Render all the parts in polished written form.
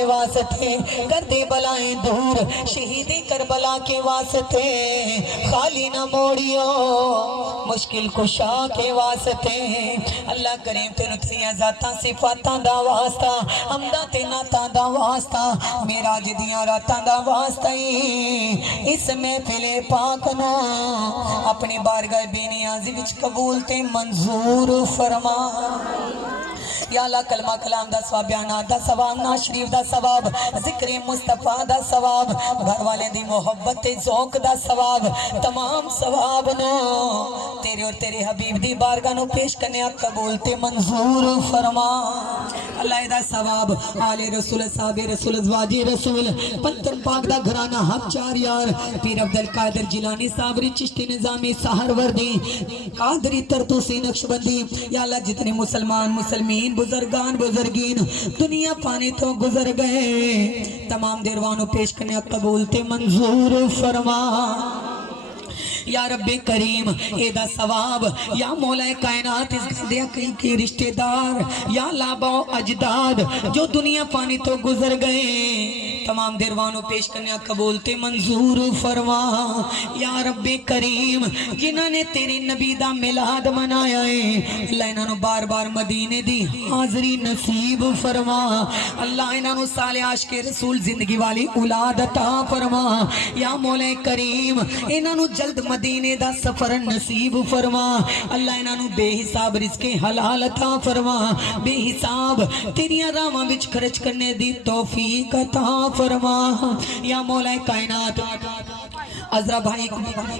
کے واسطے کر دے بلائیں دور، شہید کربلا کے واسطے خالی نہ موڑیو، مشکل کشا کے واسطے اللہ کریم تینو تیریاں ذاتاں صفاتاں دا واسطہ، حمداں تے نعتاں دا واسطہ، معراج دیاں راتاں دا واسطہ اس محفل پاک نو اپنی بارگاہ بے نیازی وچ قبول تے منظور فرما۔ یا اللہ کلمہ کلام دا ثواب، بیانات دا ثواب، نعت شریف دا ثواب، ذکر مصطفیٰ دا ثواب، گھر والے دی محبت تے ذوق دا ثواب، تمام ثواب نو تیرے اور تیرے حبیب دی بارگاہ نو پیش کرنے قبول تے منظور فرما۔ اللہ دا ثواب آل رسول، صحاب رسول، ازواج رسول، پتن پاک دا گھرانہ حق چار یار، پیر عبدالقادر جیلانی صابری چشتی نظامی سہر وردی قادری ترتوسی نقشبندی، یا اللہ جتنے مسلمان مسلمین بزرگان بزرگین دنیا پانے تو گزر گئے تمام دیروانوں پیش کرنے قبول تے منظور فرما۔ یا رب کریم اے دا ثواب، یا مولا کائنات اس گھندے عقیق کے رشتہ دار، یا لابا و اجداد جو دنیا پانی تو گزر گئے تمام دیروانوں پیش کرنے قبول تے منظور فرما۔ یا رب کریم جنہاں نے تیری نبی دا میلاد منایا ہے اللہ انہاں بار بار مدینے دی حاضری نصیب فرما، اللہ انہاں صالح عاشق رسول زندگی والی اولاد عطا فرما۔ یا مولا کریم انہاں جلد مدینے دا سفر نصیب فرما، اللہ انہاں بے حساب رزق حلال عطا فرما، بے حساب تیریاں راہاں وچ خرچ کرنے دی توفیق عطا فرما۔ یا مولا کائنات عزرا بھائی،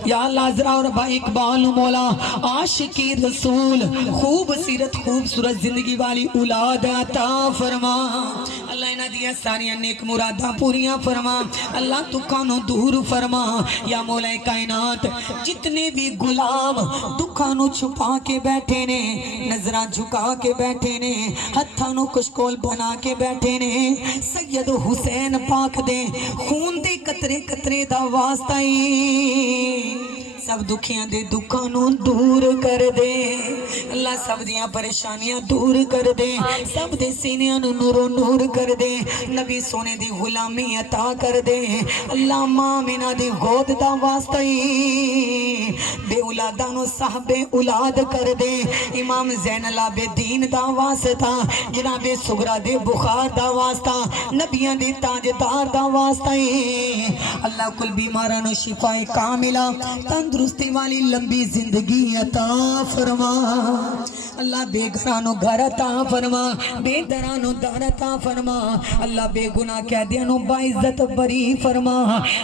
یا اللہ عزرا اور بھائی اقبال مولا عاشقی رسول خوب سیرت خوبصورت زندگی والی اولاد عطا فرما، اللہ انہاں دیا ساریاں نیک مراداں پوریاں فرما، اللہ دکھانوں دور فرما۔ یا مولا کائنات جتنے بھی غلام دکھانوں چھپا کے بیٹھے نے، نظرہ جھکا کے بیٹھے نے، ہتھانوں کشکول بنا کے بیٹھے نے، سید حسین پاک دے خون دے قطرے قطرے دا واسطہ سب دکھیاں دے دکھانوں دور کر دے، اللہ سب دیاں پریشانیاں دور کر دے، سب دے سینیاں نور و نور کر دے، نبی سونے دی غلامی عطا کر دے، اللہ ماں مینا دی غود دا واسطہ بے اولادانو صاحب اولاد کر دے، امام زین العابدین دا واسطہ، جناب سغرا دے بخار دا واسطہ، نبیان دے تاجدار دا واسطہ، اللہ کل بیمارانو شفا کاملہ تندرستی والی لمبی زندگی عطا فرما، اللہ بے گھرانو گھر عطا فرما، بے درانو دار عطا فرما، اللہ بے گناہ قیدیانو باعزت بری فرما،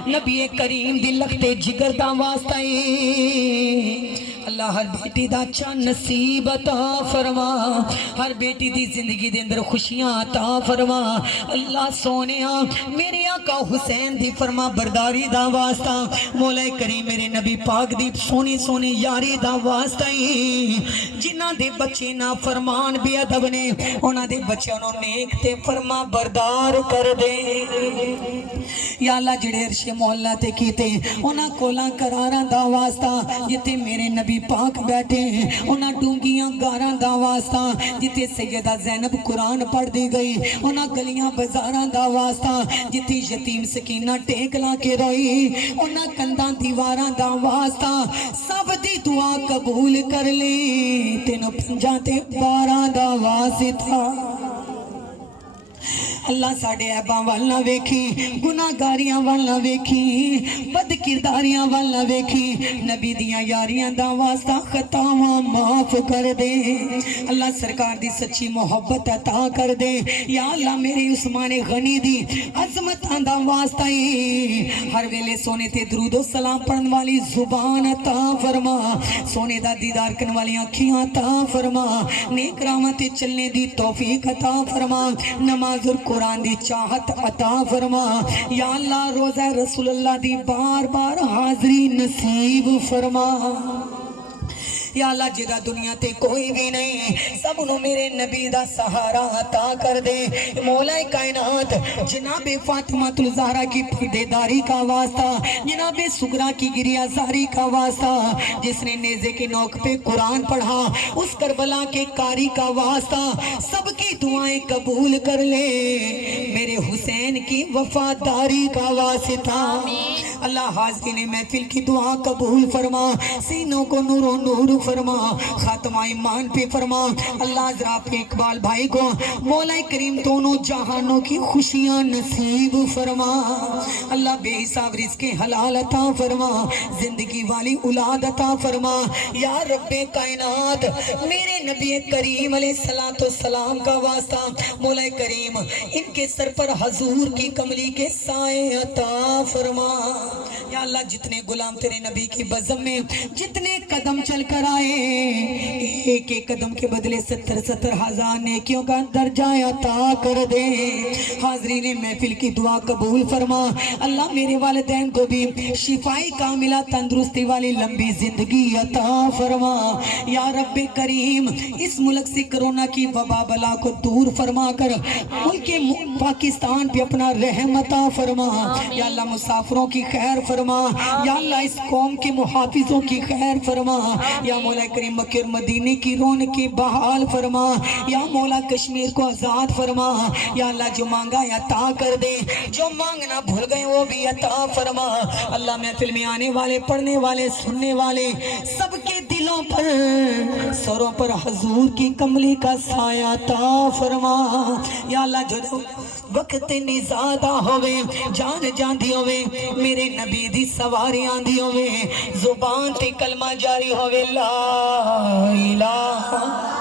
نبی کریم دی لختے جگر دا واسطہ اللہ ہر بیٹی دا اچھا نصیب عطا فرما، ہر بیٹی دی زندگی دے اندر خوشیاں عطا فرما، اللہ سونیا میرے آقا حسین دی فرما برداری دا واسطہ، مولا کریم میرے نبی پاک دی سونی سونی یاری دا واسطہ، جنہ دے بچے نا فرمان بے ادب نے انہاں دے بچے انہوں نیک تے فرما بردار کر دے، یا اللہ جڑے عرش مولا تے کیتے انہاں کولاں قراراں دا واسطہ، جتے میرے نبی پاک بیٹھے ہیں انہاں ڈونگیاں گاراں دا واسطہ، جتے سیدہ زینب قرآن پڑھ دی گئی انہاں گلیاں بزاراں دا واسطہ، جتے یتیم سکینہ ٹیک لا کے روئی انہاں کنداں دیواراں دا واسطہ، سب دی دعا قبول کر لی تینوں پنجاتے باراں دا واسطہ، اللہ ساڑھے عیباں والنا ویکھی، گناہ گاریاں والنا ویکھی، بد کرداریاں والنا ویکھی، نبی دیاں یاریاں دا واسطہ خطاواں معاف کر دے، اللہ سرکار دی سچی محبت عطا کر دے، یا اللہ میرے عثمان غنی دی عظمتاں دا واسطہ ہر ویلے سونے تے درود و سلام پڑھن والی زبان عطا فرما، سونے دا دیدار کرن والی آنکھیاں عطا فرما، نیک رحمت چلنے دی توفیق عطا فرما، نماز اور قرآن دی چاہت عطا فرما، یا اللہ روزہ رسول اللہ دی بار بار حاضری نصیب فرما، یا اللہ جدا دنیا تے کوئی بھی نہیں سب نو میرے نبی دا سہارا عطا کر دے مولا کائنات جناب فاطمہ الزہرا کی پردے داری کا واسطہ جناب سغرا کی گریہ زاری کا واسطہ جس نے نیزے کے نوک پہ قرآن پڑھا اس کربلا کے کاری کا واسطہ سب کی دعائیں قبول کر لے میرے حسین کی وفاداری کا واسطہ اللہ حاضرین محفل کی دعا قبول فرما سینوں کو نور و نور فرما خاتمہ ایمان پہ فرما اللہ حضرات اقبال بھائی کو مولا کریم دونوں جہانوں کی خوشیاں نصیب فرما اللہ بے حساب رزق حلال عطا فرما زندگی والی اولاد عطا فرما یا رب کائنات میرے نبی کریم علیہ السلام کا واسطہ مولا کریم ان کے سر پر حضور کی کملی کے سائے عطا فرما یا اللہ جتنے غلام تیرے نبی کی بزم میں جتنے قدم چل کر آئے ایک ایک قدم کے بدلے 70,000 نیکیوں کا درجہ عطا کر دے حاضرین محفل کی دعا قبول فرما اللہ میرے والدین کو بھی شفائی کاملہ تندرستی والی لمبی زندگی عطا فرما یا رب کریم اس ملک سے کرونا کی وبا بلا کو دور فرما کر ملک پاکستان پہ اپنا رحم عطا فرما یا اللہ مسافروں کی خیر فرما یا اللہ اس قوم کے محافظوں کی خیر فرما یا مولا کریم مکہ اور مدینے کی رونق بحال فرما یا مولا کشمیر کو آزاد فرما یا اللہ جو مانگا عطا کر دے جو مانگنا بھول گئے وہ بھی عطا فرما اللہ محفل میں آنے والے پڑھنے والے سننے والے سب کے دلوں پر سروں پر حضور کی کملی کا سایہ عطا فرما یا اللہ جو وقت نزادہ ہوئے جان جاندی ہوئے میرے نبی دی سواری آندھی ہوئے زبان تے کلمہ جاری ہوئے لا الہ